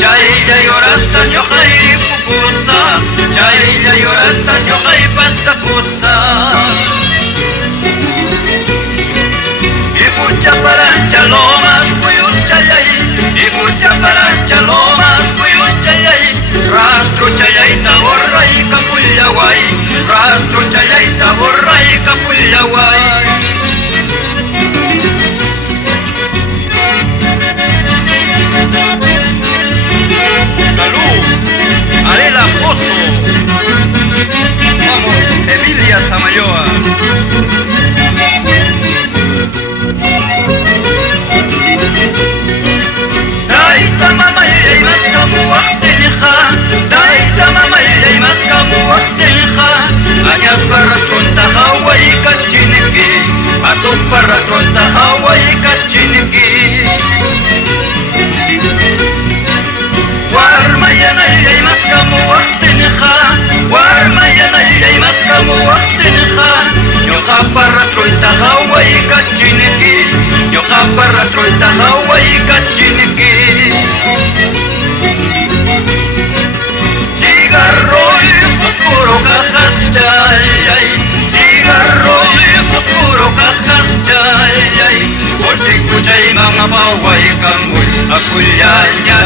Chaylla llorasta ñoqay pupusa, chaylla llorasta ñoqay pasapusa. Ipucha paras chalomas cuyus chayay, ipucha paras chalomas cuyus chayay. Rastro chayayta borray kapullaway, rastro chayayta borray kapullaway. Arela Pozo, vamos, Emilia Samayoa. Taita mamay mas kamuak tinha, taita mamay mas kamuak tinha. Anyas para tronta Hawaii kachiniki, atok para tronta Hawaii kachiniki. Warmayanay mas kamuak tinha, warmayanay mas kamuak tinha. Nyoka para tronta Hawaii kachiniki, nyoka para tronta Hawaii kachiniki. Cigarro y fosforo cajas chayay, cigarro y fosforo cajas chayay. Por si kuchay mga Hawaii kamuy, akulyanya